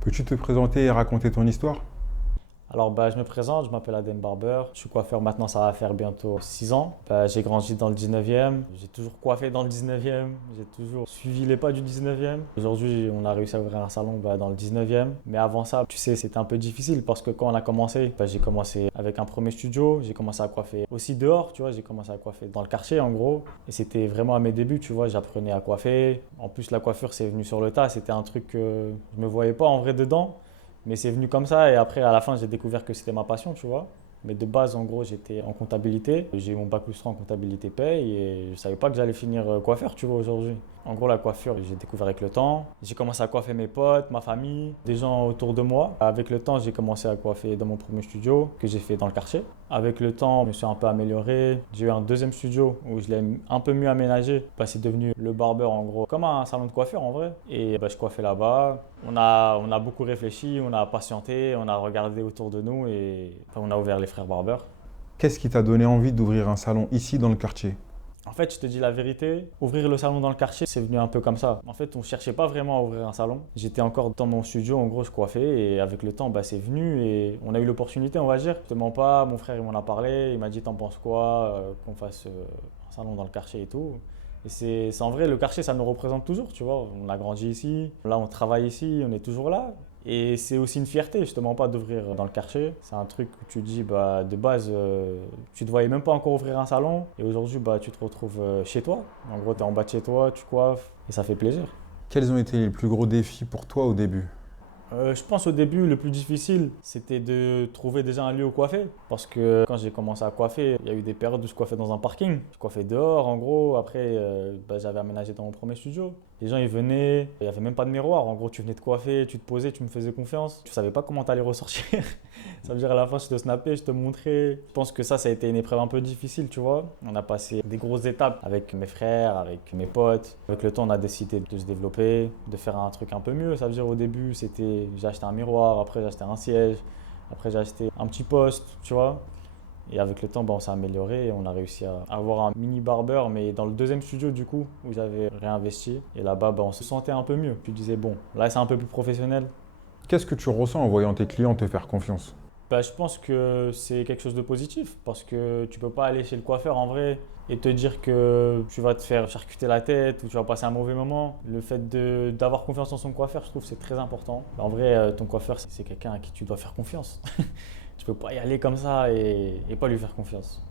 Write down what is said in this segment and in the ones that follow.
Peux-tu te présenter et raconter ton histoire? Alors, je me présente, je m'appelle Adem Barber. Je suis coiffeur maintenant, ça va faire bientôt 6 ans. J'ai grandi dans le 19e. J'ai toujours coiffé dans le 19e. J'ai toujours suivi les pas du 19e. Aujourd'hui, on a réussi à ouvrir un salon dans le 19e. Mais avant ça, tu sais, c'était un peu difficile parce que quand on a commencé, j'ai commencé avec un premier studio. J'ai commencé à coiffer aussi dehors, tu vois. J'ai commencé à coiffer dans le quartier, en gros. Et c'était vraiment à mes débuts, tu vois. J'apprenais à coiffer. En plus, la coiffure, c'est venu sur le tas. C'était un truc que je me voyais pas en vrai dedans. Mais c'est venu comme ça et après, à la fin, j'ai découvert que c'était ma passion, tu vois. Mais de base, en gros, j'étais en comptabilité. J'ai eu mon bac plus 3 en comptabilité paye et je savais pas que j'allais finir coiffeur, tu vois, aujourd'hui. En gros, la coiffure, j'ai découvert avec le temps. J'ai commencé à coiffer mes potes, ma famille, des gens autour de moi. Avec le temps, j'ai commencé à coiffer dans mon premier studio que j'ai fait dans le quartier. Avec le temps, je me suis un peu amélioré. J'ai eu un deuxième studio où je l'ai un peu mieux aménagé. C'est devenu le barber, en gros, comme un salon de coiffure en vrai. Et je coiffais là-bas. On a beaucoup réfléchi, on a patienté, on a regardé autour de nous et on a ouvert les frères Barber. Qu'est-ce qui t'a donné envie d'ouvrir un salon ici dans le quartier? En fait, je te dis la vérité, ouvrir le salon dans le quartier, c'est venu un peu comme ça. En fait, on ne cherchait pas vraiment à ouvrir un salon. J'étais encore dans mon studio, en gros, je coiffais et avec le temps, c'est venu et on a eu l'opportunité, on va dire. Je te mens pas, mon frère, il m'en a parlé, il m'a dit, t'en penses quoi, qu'on fasse un salon dans le quartier et tout. Et c'est en vrai, le quartier, ça nous représente toujours, tu vois. On a grandi ici, là, on travaille ici, on est toujours là. Et c'est aussi une fierté, je te mens pas, d'ouvrir dans le quartier. C'est un truc où tu te dis, de base, tu te voyais même pas encore ouvrir un salon. Et aujourd'hui, tu te retrouves chez toi. En gros, tu es en bas de chez toi, tu coiffes et ça fait plaisir. Quels ont été les plus gros défis pour toi au début? Je pense au début, le plus difficile, c'était de trouver déjà un lieu où coiffer. Parce que quand j'ai commencé à coiffer, il y a eu des périodes où je coiffais dans un parking. Je coiffais dehors, en gros. Après, j'avais aménagé dans mon premier studio. Les gens, ils venaient, il n'y avait même pas de miroir. En gros, tu venais te coiffer, tu te posais, tu me faisais confiance. Tu savais pas comment tu allais ressortir. Ça veut dire à la fin, je te snappais, je te montrais. Je pense que ça a été une épreuve un peu difficile, tu vois. On a passé des grosses étapes avec mes frères, avec mes potes. Avec le temps, on a décidé de se développer, de faire un truc un peu mieux. Ça veut dire au début, j'ai acheté un miroir, après j'ai acheté un siège, après j'ai acheté un petit poste, tu vois. Et avec le temps, on s'est amélioré et on a réussi à avoir un mini barber, mais dans le deuxième studio du coup, où j'avais réinvesti. Et là-bas, on se sentait un peu mieux. Tu disais, bon, là c'est un peu plus professionnel. Qu'est-ce que tu ressens en voyant tes clients te faire confiance? Je pense que c'est quelque chose de positif parce que tu peux pas aller chez le coiffeur en vrai et te dire que tu vas te faire charcuter la tête ou tu vas passer un mauvais moment. Le fait d'avoir confiance en son coiffeur, je trouve que c'est très important. En vrai, ton coiffeur, c'est quelqu'un à qui tu dois faire confiance. Tu peux pas y aller comme ça et pas lui faire confiance.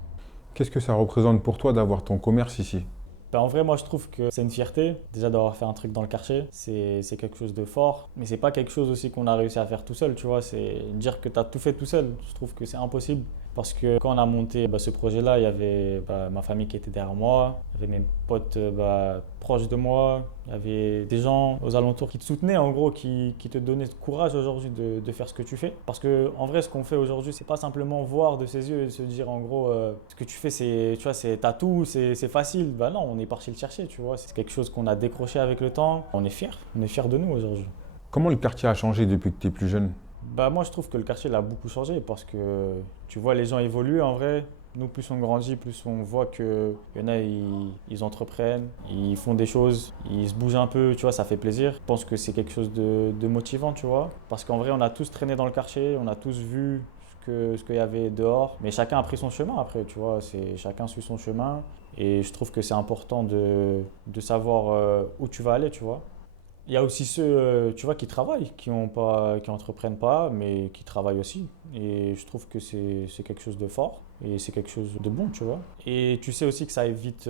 Qu'est-ce que ça représente pour toi d'avoir ton commerce ici? En vrai, moi, je trouve que c'est une fierté, déjà d'avoir fait un truc dans le quartier. C'est quelque chose de fort, mais c'est pas quelque chose aussi qu'on a réussi à faire tout seul, tu vois. C'est dire que tu as tout fait tout seul. Je trouve que c'est impossible. Parce que quand on a monté ce projet-là, il y avait ma famille qui était derrière moi, il y avait mes potes proches de moi, il y avait des gens aux alentours qui te soutenaient en gros, qui te donnaient le courage aujourd'hui de faire ce que tu fais. Parce que en vrai, ce qu'on fait aujourd'hui, c'est pas simplement voir de ses yeux et se dire en gros, ce que tu fais, tu vois, t'as tout, c'est facile. Non, on est parti le chercher, tu vois. C'est quelque chose qu'on a décroché avec le temps. On est fiers de nous aujourd'hui. Comment le quartier a changé depuis que tu es plus jeune? Moi, je trouve que le quartier il a beaucoup changé parce que tu vois les gens évoluer en vrai. Nous, plus on grandit, plus on voit qu'il y en a, ils entreprennent, ils font des choses, ils se bougent un peu, tu vois, ça fait plaisir. Je pense que c'est quelque chose de motivant, tu vois. Parce qu'en vrai, on a tous traîné dans le quartier, on a tous vu ce qu'il y avait dehors. Mais chacun a pris son chemin après, tu vois. Chacun suit son chemin. Et je trouve que c'est important de savoir où tu vas aller, tu vois. Il y a aussi ceux, tu vois, qui travaillent, qui entreprennent pas, mais qui travaillent aussi. Et je trouve que c'est quelque chose de fort et c'est quelque chose de bon, tu vois. Et tu sais aussi que ça évite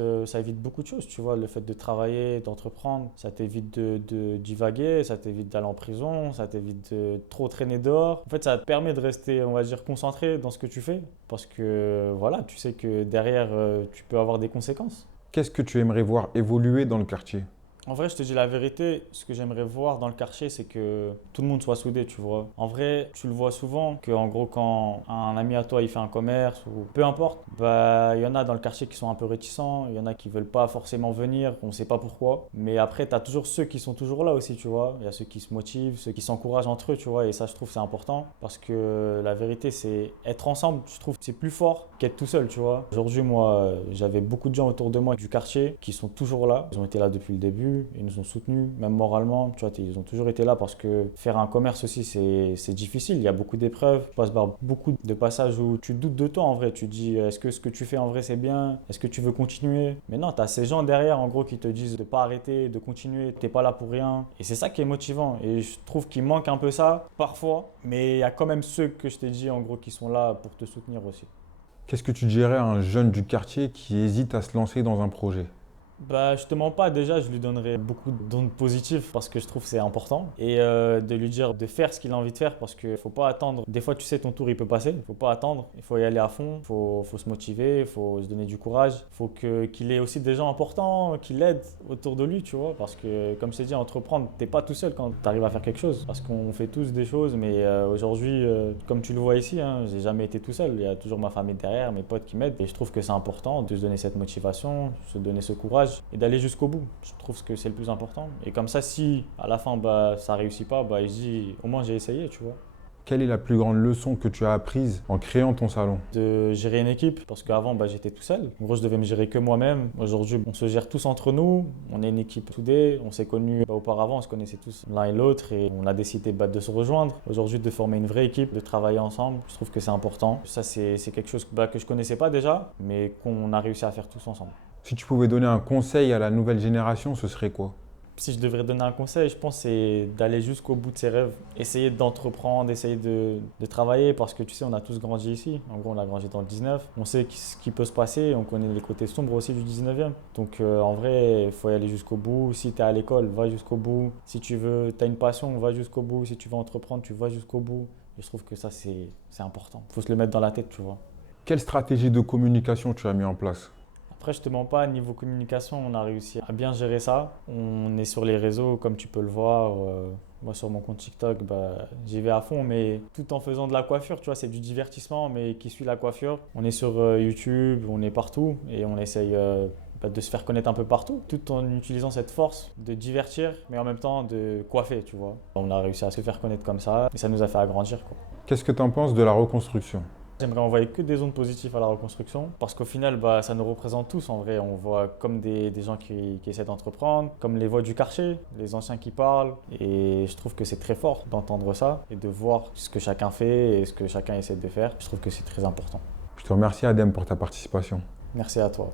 beaucoup de choses, tu vois. Le fait de travailler, d'entreprendre, ça t'évite de divaguer, ça t'évite d'aller en prison, ça t'évite de trop traîner dehors. En fait, ça te permet de rester, on va dire, concentré dans ce que tu fais. Parce que, voilà, tu sais que derrière, tu peux avoir des conséquences. Qu'est-ce que tu aimerais voir évoluer dans le quartier? En vrai, je te dis la vérité, ce que j'aimerais voir dans le quartier, c'est que tout le monde soit soudé, tu vois. En vrai, tu le vois souvent que, en gros, quand un ami à toi, il fait un commerce ou peu importe, il y en a dans le quartier qui sont un peu réticents, il y en a qui veulent pas forcément venir, on sait pas pourquoi. Mais après, tu as toujours ceux qui sont toujours là aussi, tu vois. Il y a ceux qui se motivent, ceux qui s'encouragent entre eux, tu vois. Et ça, je trouve, c'est important parce que la vérité, c'est être ensemble, je trouve que c'est plus fort qu'être tout seul, tu vois. Aujourd'hui, moi, j'avais beaucoup de gens autour de moi du quartier qui sont toujours là. Ils ont été là depuis le début. venus, ils nous ont soutenus, même moralement. Tu vois, ils ont toujours été là parce que faire un commerce aussi, c'est difficile. Il y a beaucoup d'épreuves. Tu passes par beaucoup de passages où tu doutes de toi en vrai. Tu te dis, est-ce que ce que tu fais en vrai c'est bien? Est-ce que tu veux continuer? Mais non, tu as ces gens derrière en gros qui te disent de ne pas arrêter, de continuer. Tu n'es pas là pour rien. Et c'est ça qui est motivant. Et je trouve qu'il manque un peu ça parfois. Mais il y a quand même ceux que je t'ai dit en gros qui sont là pour te soutenir aussi. Qu'est-ce que tu dirais à un jeune du quartier qui hésite à se lancer dans un projet? Bah, je te mens pas, déjà, je lui donnerais beaucoup d'ondes positives parce que je trouve que c'est important. Et de lui dire de faire ce qu'il a envie de faire parce qu'il faut pas attendre. Des fois, tu sais, ton tour, il peut passer. Il faut pas attendre. Il faut y aller à fond. Faut se motiver. Il faut se donner du courage. Il faut qu'il ait aussi des gens importants qui l'aident autour de lui, tu vois. Parce que, comme je t'ai dit, entreprendre, t'es pas tout seul quand tu arrives à faire quelque chose. Parce qu'on fait tous des choses, mais aujourd'hui, comme tu le vois ici, hein, j'ai jamais été tout seul. Il y a toujours ma famille derrière, mes potes qui m'aident. Et je trouve que c'est important de se donner cette motivation, se donner ce courage et d'aller jusqu'au bout. Je trouve que c'est le plus important. Et comme ça, si à la fin ça réussit pas, je dis au moins j'ai essayé, tu vois. Quelle est la plus grande leçon que tu as apprise en créant ton salon? De gérer une équipe, parce qu'avant j'étais tout seul. En gros, je devais me gérer que moi-même. Aujourd'hui, on se gère tous entre nous. On est une équipe soudée. On s'est connus auparavant, on se connaissait tous l'un et l'autre et on a décidé de se rejoindre. Aujourd'hui, de former une vraie équipe, de travailler ensemble. Je trouve que c'est important. Ça, c'est quelque chose que je connaissais pas déjà, mais qu'on a réussi à faire tous ensemble. Si tu pouvais donner un conseil à la nouvelle génération, ce serait quoi? Si je devrais donner un conseil, je pense que c'est d'aller jusqu'au bout de ses rêves. Essayer d'entreprendre, essayer de travailler parce que tu sais, on a tous grandi ici. En gros, on a grandi dans le 19. On sait ce qui peut se passer. On connaît les côtés sombres aussi du 19e. Donc en vrai, il faut y aller jusqu'au bout. Si tu es à l'école, va jusqu'au bout. Si tu as une passion, va jusqu'au bout. Si tu veux entreprendre, tu vas jusqu'au bout. Et je trouve que ça, c'est important. Il faut se le mettre dans la tête, tu vois. Quelle stratégie de communication tu as mis en place? Après, je te mens pas, niveau communication, on a réussi à bien gérer ça. On est sur les réseaux, comme tu peux le voir. Moi, sur mon compte TikTok, j'y vais à fond, mais tout en faisant de la coiffure, tu vois, c'est du divertissement, mais qui suit la coiffure. On est sur YouTube, on est partout et on essaye de se faire connaître un peu partout, tout en utilisant cette force de divertir, mais en même temps de coiffer, tu vois. On a réussi à se faire connaître comme ça et ça nous a fait agrandir, quoi. Qu'est-ce que tu en penses de la reconstruction? J'aimerais envoyer que des ondes positives à la reconstruction parce qu'au final, ça nous représente tous en vrai. On voit comme des gens qui essaient d'entreprendre, comme les voix du quartier, les anciens qui parlent. Et je trouve que c'est très fort d'entendre ça et de voir ce que chacun fait et ce que chacun essaie de faire. Je trouve que c'est très important. Je te remercie Adem pour ta participation. Merci à toi.